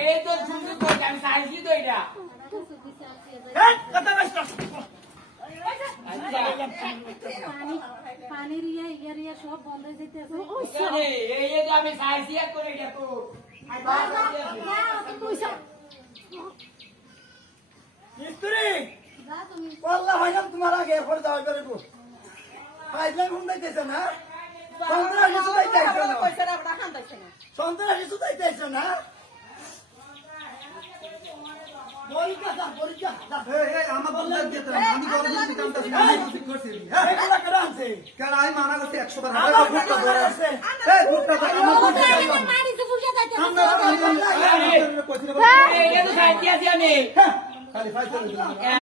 এই তো শুনতে কই আমি চাইছি তো এটা পানির ইয়া সব বন্ধ হয়ে যেতেছে এই তো আমি চাইছি করে এটা তো মিস্ত্রি পাল্লা ভাইলাম তোমার আগে পরে যাওয়া করে গো পাইলাম ঘুম যাইতেছে না সন্ত্রাসী শুধাইতেছে না সন্ত্রাসী শুধাইতেছে না আমার বললাম যেতে আমি গভর্নমেন্ট কামটা আমি ঠিক করছি হ্যাঁ এগুলা করে আনছে কারণ আমি মানা করছি 100 বার আমার ভুলটা ধরে আছে এই গ্রুপটা আমার ভুলটা এই তো চাইছি আমি খালি ফাইল